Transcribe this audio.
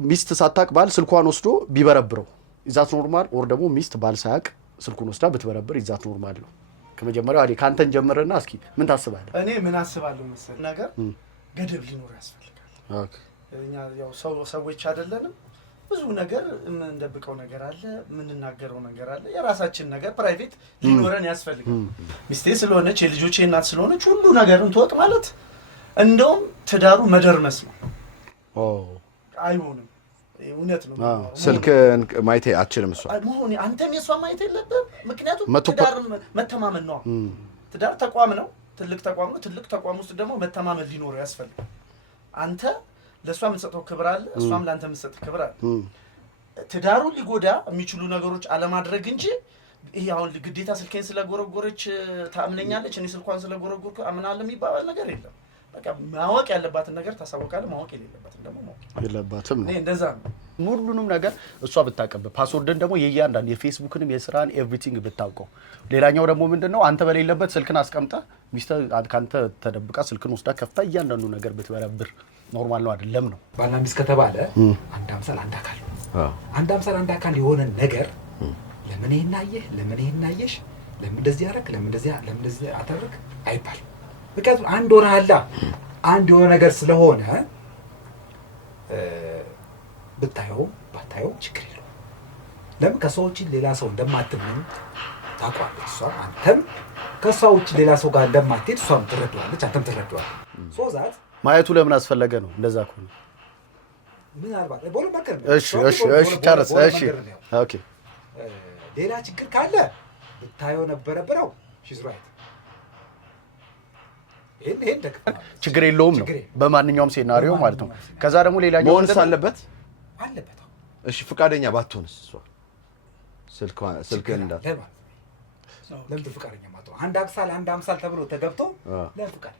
ሚስት ሳታቅ ባል ስልኳን ወስዶ ቢበረብረው ኢዛት ኖርማል ኦር ደግሞ ሚስት ባል ሳያቅ ስልኩን ወስዳ ብትበረብር ኢዛት ኖርማል ነው ከመጀመሪያው አይደል ካንተን ጀምረና እስኪ ምን ታስባለህ እኔ ምን አስባለሁ መሰለህ ነገር ገደብ ሊኖር ያስፈልጋል ኦኬ እኛ ያው ሰዎች አይደለንም ብዙ ነገር እንደብቀው ነገር አለ ምንናገረው ነገር አለ የራሳችን ነገር ፕራይቬት ሊኖረን ያስፈልጋል ሚስቴ ስለሆነች የልጆቼ እናት ስለሆነች ሁሉ ነገርን ትወጥ ማለት እንደውም ትዳሩ መደርመስ ነው አይሆንም እውነት ነው ስልክ ማይቴ አችልም እሷ መሆን አንተም የሷ ማይቴ የለብም ምክንያቱም ትዳር መተማመን ነው ትዳር ተቋም ነው ትልቅ ተቋም ነው ትልቅ ተቋም ውስጥ ደግሞ መተማመን ሊኖር ያስፈልጋል አንተ ለሷ የምትሰጠው ክብር አለ እሷም ላንተ የምትሰጠው ክብር አለ ትዳሩ ሊጎዳ የሚችሉ ነገሮች አለማድረግ እንጂ ይሄ አሁን ግዴታ ስልኬን ስለጎረጎረች ታምነኛለች እኔ ስልኳን ስለጎረጎርኩ አምናለሁ የሚባል ነገር የለም በቃ ማወቅ ያለባትን ነገር ታሳውቃለህ ማወቅ የሌለባትን ደግሞ ማወቅ የለባትም ነው እንደዛ ነው ሁሉንም ነገር እሷ ብታቀበ ፓስወርድን ደግሞ የያንዳንድ የፌስቡክንም የስራን ኤቭሪቲንግ ብታውቀው ሌላኛው ደግሞ ምንድነው አንተ በሌለበት ስልክን አስቀምጣ ሚስት ካንተ ተደብቃ ስልክን ወስዳ ከፍታ እያንዳንዱ ነገር ብትበረብር ኖርማል ነው አይደለም ነው ባልና ሚስት ከተባለ አንድ አምሳል አንድ አካል አንድ አምሳል አንድ አካል የሆነ ነገር ለምን ይናየህ ለምን ይናየሽ ለምን እንደዚህ ያረክ ለምን እንደዚህ አታረክ አይባል ምክንያቱም አንድ ሆነ አላ አንድ የሆነ ነገር ስለሆነ ብታየው ባታየው ችግር የለውም ለምን ከሰዎች ሌላ ሰው እንደማትመኝ ታውቃለህ እሷ አንተም ከሰዎች ሌላ ሰው ጋር እንደማትሄድ እሷም ትረዳዋለች አንተም ትረዳዋለህ ሶዛት ማየቱ ለምን አስፈለገ ነው እንደዛ ከሆነ ምን አልባት ቦሎ መከር እሺ ቻርስ እሺ ኦኬ ሌላ ችግር ካለ ብታየው ነበረብረው ሺዝ ራይት ይሄን ችግር የለውም ነው በማንኛውም ሴናሪዮ ማለት ነው ከዛ ደግሞ ሌላኛው ሞንስ አለበት እሺ ፍቃደኛ ባትሆንስ እሷ ስልክን እንዳለ ለምን ፍቃደኛ ማጥቶ አንድ አምሳል ተብሎ ተገብቶ ለፍቃድ